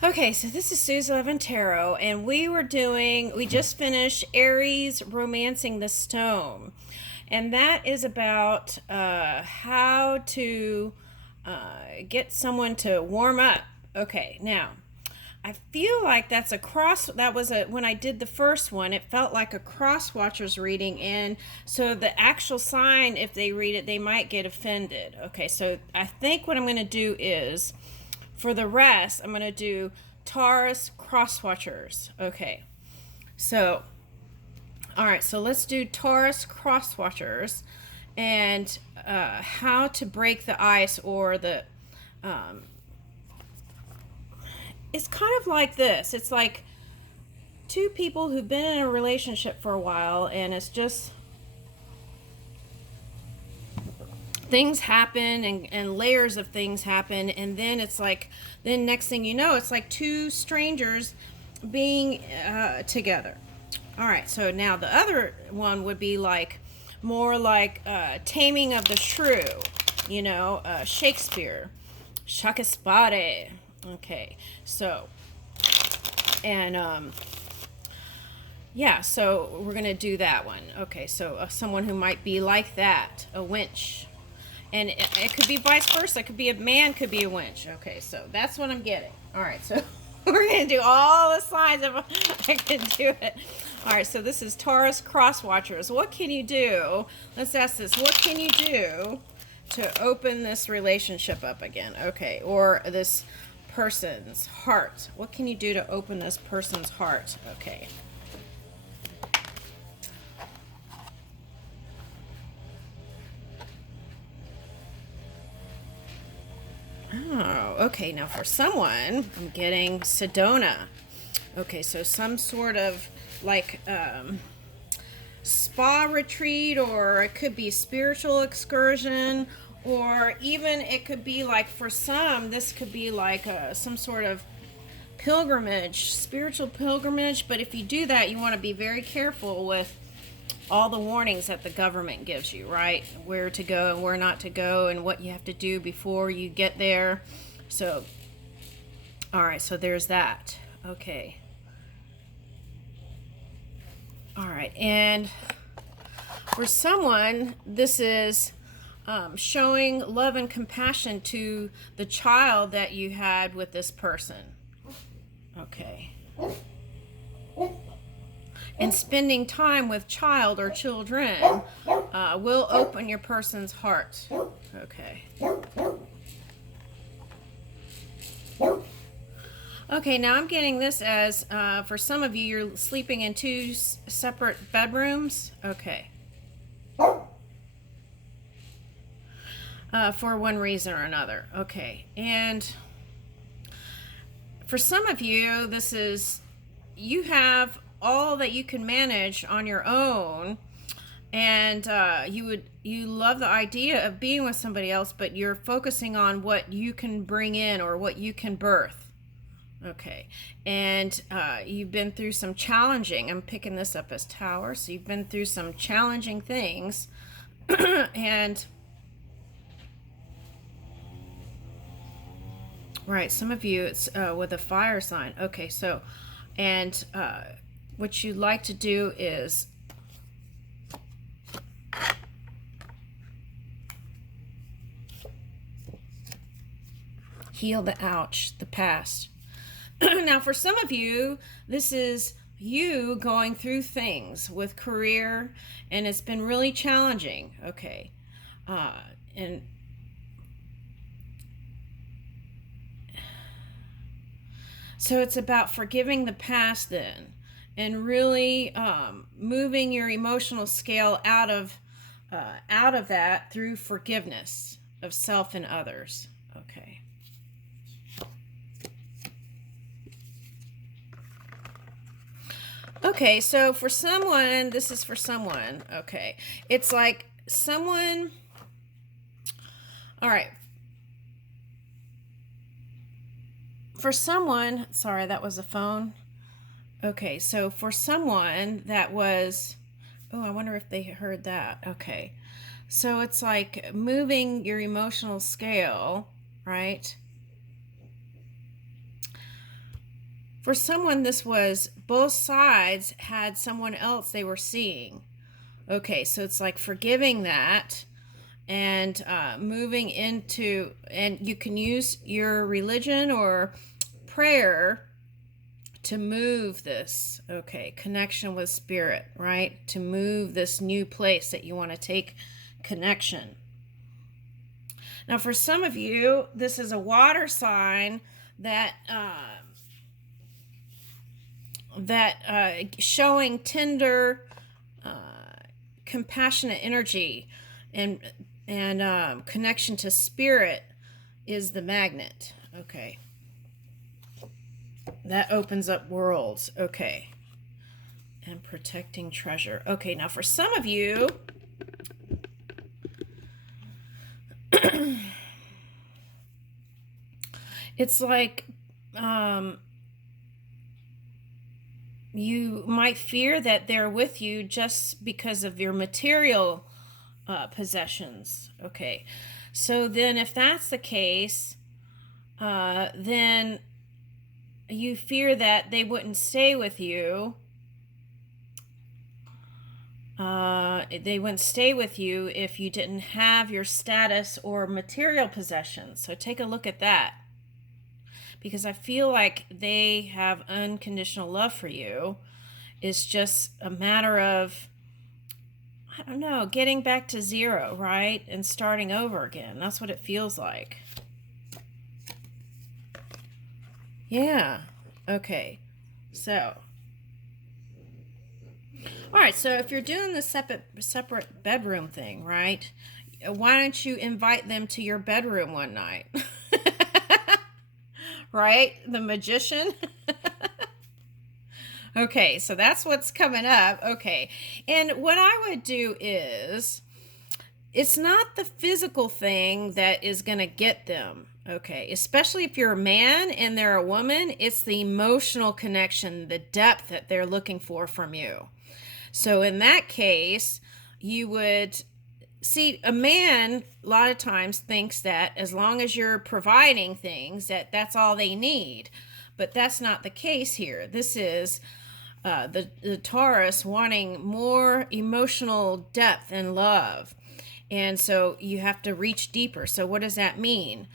Okay, so this is Sue's 11 Tarot, and we just finished Aries Romancing the Stone. And that is about how to get someone to warm up. Okay, now, I feel like that was when I did the first one, it felt like a crosswatchers reading. And so the actual sign, if they read it, they might get offended. Okay, so I think what I'm going to do is, for the rest, I'm going to do Taurus crosswatchers. Okay. So, all right. So let's do Taurus crosswatchers and how to break the ice or the. Um, it's kind of like this. It's like two people who've been in a relationship for a while, and it's just things happen and layers of things happen, and then it's like, then next thing you know, it's like two strangers being together. All right, so now the other one would be like more like Taming of the Shrew, Shakespeare, Shakespeare. Okay, so and yeah, so we're gonna do that one. Okay, so someone who might be like that, a winch. And it could be vice versa. It could be a man, could be a winch. Okay, so that's what I'm getting. All right, so we're going to do all the signs if I can do it. All right, so this is Taurus Crosswatchers. What can you do? Let's ask this. What can you do to open this relationship up again? Okay, or this person's heart. What can you do to open this person's heart? Okay. Oh, okay. Now for someone, I'm getting Sedona. Okay, so some sort of like spa retreat, or it could be spiritual excursion, or even it could be like, for some, this could be like some sort of pilgrimage, spiritual pilgrimage. But if you do that, you want to be very careful with all the warnings that the government gives you, right? Where to go and where not to go, and what you have to do before you get there. So, all right, so there's that. Okay. All right, and for someone, this is showing love and compassion to the child that you had with this person. Okay. And spending time with child or children will open your person's heart. Okay. Okay, now I'm getting this as, for some of you, you're sleeping in two separate bedrooms. Okay. For one reason or another. Okay. And for some of you, this is, you have all that you can manage on your own, and you love the idea of being with somebody else, but you're focusing on what you can bring in or what you can birth. Okay, and you've been through some challenging, I'm picking this up as Tower, so you've been through some challenging things. And right, some of you, it's with a fire sign. Okay, so, and what you'd like to do is heal the ouch, the past. Now, for some of you, this is you going through things with career, and it's been really challenging. Okay. And so it's about forgiving the past then, and really moving your emotional scale out of that through forgiveness of self and others. Okay. Okay, so for someone, this is for someone. Okay, it's like someone. All right. For someone, sorry, that was a phone. Okay, so for someone that was, oh, I wonder if they heard that. Okay, so it's like moving your emotional scale, right? for someone, this was both sides had someone else they were seeing. Okay, so it's like forgiving that and moving into, and you can use your religion or prayer to move this, okay, connection with spirit, right? To move this new place that you want to take connection. Now, for some of you, this is a water sign that showing tender, compassionate energy and connection to spirit is the magnet. Okay. That opens up worlds. Okay. And protecting treasure. Okay, now for some of you, it's like you might fear that they're with you just because of your material possessions. Okay, so then if that's the case, then you fear that they wouldn't stay with you. They wouldn't stay with you if you didn't have your status or material possessions. So take a look at that. Because I feel like they have unconditional love for you. It's just a matter of, I don't know, getting back to zero, right? And starting over again. That's what it feels like. Yeah. Okay. So. All right. So if you're doing the separate bedroom thing, right? Why don't you invite them to your bedroom one night? Right? The magician. Okay, so that's what's coming up. Okay. And what I would do is, it's not the physical thing that is going to get them. Okay. Especially if you're a man and they're a woman, it's the emotional connection, the depth that they're looking for from you. So in that case, you would see, a man a lot of times thinks that as long as you're providing things, that's all they need. But that's not the case here. This is the Taurus wanting more emotional depth and love. And so you have to reach deeper. So what does that mean?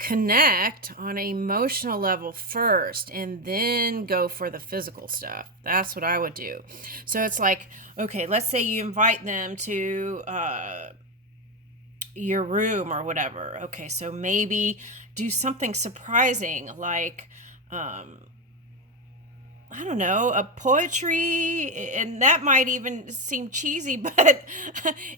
Connect on an emotional level first and then go for the physical stuff. That's what I would do. So it's like, okay, let's say you invite them to your room or whatever. Okay, so maybe do something surprising like I don't know, a poetry, and that might even seem cheesy, but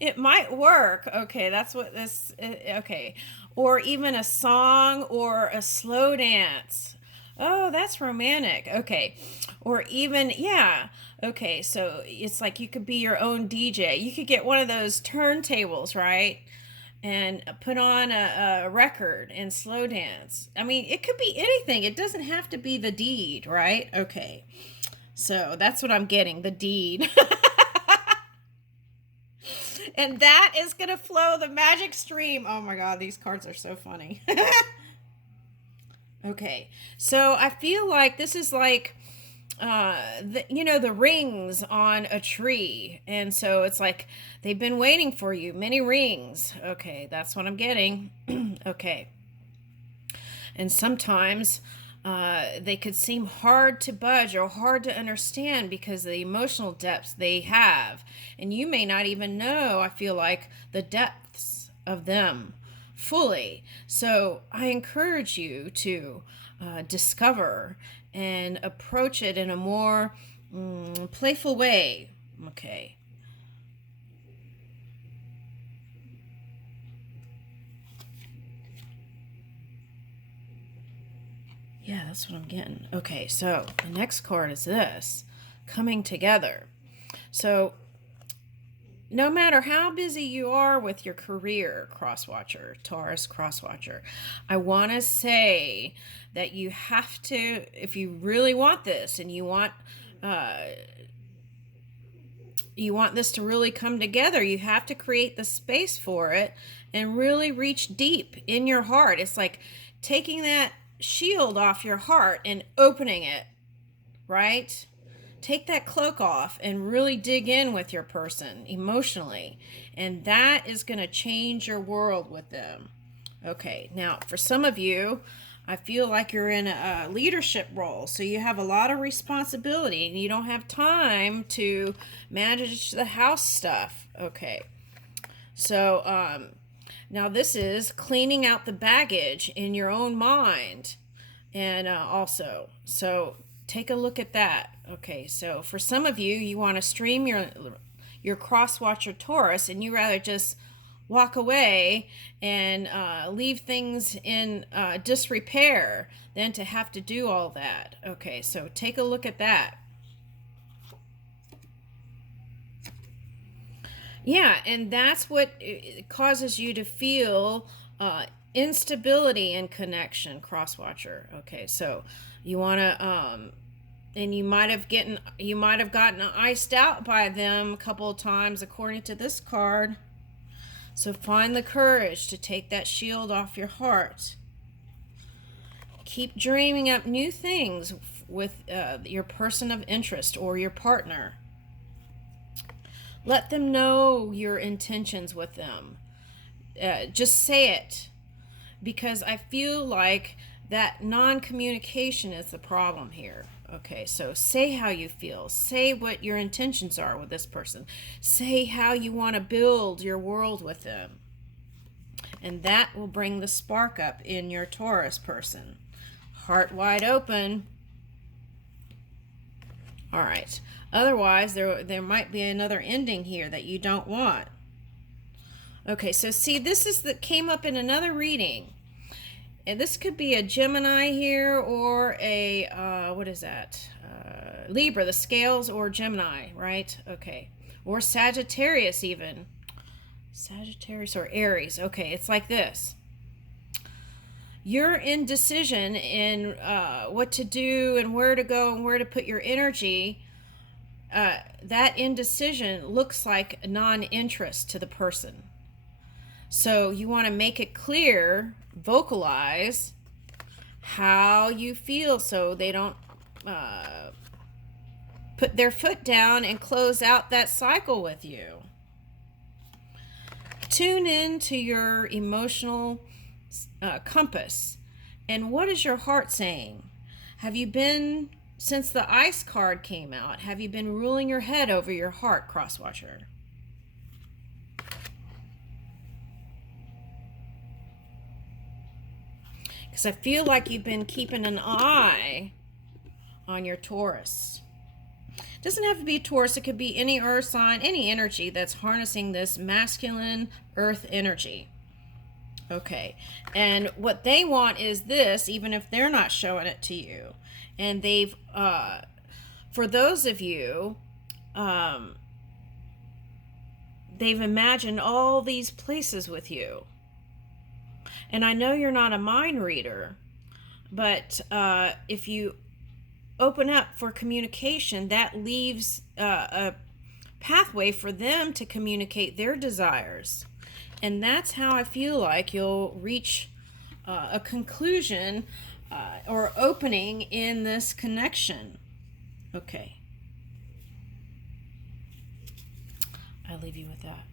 it might work. Okay, that's what this, okay. Or even a song or a slow dance. Oh, that's romantic. Okay. Or even, yeah. Okay, so it's like you could be your own DJ. You could get one of those turntables, right? And put on a record and slow dance. I mean, it could be anything. It doesn't have to be the deed, right? Okay. So that's what I'm getting, the deed. And that is going to flow the magic stream. Oh my God, these cards are so funny. Okay. So I feel like this is like, the rings on a tree. And so it's like they've been waiting for you, many rings. Okay, that's what I'm getting. Okay. And sometimes they could seem hard to budge or hard to understand because of the emotional depths they have. And you may not even know, I feel like, the depths of them fully. So I encourage you to discover and approach it in a more playful way. Okay. Yeah, that's what I'm getting. Okay, so the next card is this, coming together. So no matter how busy you are with your career, crosswatcher, Taurus crosswatcher, I want to say that you have to, if you really want this and you want this to really come together, you have to create the space for it and really reach deep in your heart. It's like taking that shield off your heart and opening it, right? Take that cloak off and really dig in with your person emotionally. And that is going to change your world with them. Okay, now for some of you, I feel like you're in a leadership role. So you have a lot of responsibility and you don't have time to manage the house stuff. Okay, so now this is cleaning out the baggage in your own mind. And also, so take a look at that. Okay, so for some of you, you want to stream your crosswatcher Taurus, and you rather just walk away and leave things in disrepair than to have to do all that. Okay, so take a look at that. Yeah, and that's what causes you to feel instability in connection, crosswatcher. Okay, so you want to and you might have gotten iced out by them a couple of times according to this card. So find the courage to take that shield off your heart. Keep dreaming up new things with your person of interest or your partner. Let them know your intentions with them. Just say it, because I feel like that non-communication is the problem here. Okay, so say how you feel. Say what your intentions are with this person. Say how you want to build your world with them. And that will bring the spark up in your Taurus person. Heart wide open. All right. Otherwise, there might be another ending here that you don't want. Okay, so see, this is that came up in another reading. And this could be a Gemini here or a, what is that? Libra, the scales, or Gemini, right? Okay. Or Sagittarius even. Sagittarius or Aries. Okay, it's like this. Your indecision in what to do and where to go and where to put your energy, that indecision looks like non-interest to the person. So you want to make it clear, vocalize how you feel so they don't put their foot down and close out that cycle with you. Tune in to your emotional compass. And what is your heart saying? Have you been, since the ice card came out, have you been ruling your head over your heart, crosswatcher? Because I feel like you've been keeping an eye on your Taurus. It doesn't have to be Taurus. It could be any earth sign, any energy that's harnessing this masculine earth energy. Okay. And what they want is this, even if they're not showing it to you. And they've, for those of you, they've imagined all these places with you. And I know you're not a mind reader, but if you open up for communication, that leaves a pathway for them to communicate their desires. And that's how I feel like you'll reach a conclusion or opening in this connection. Okay. I leave you with that.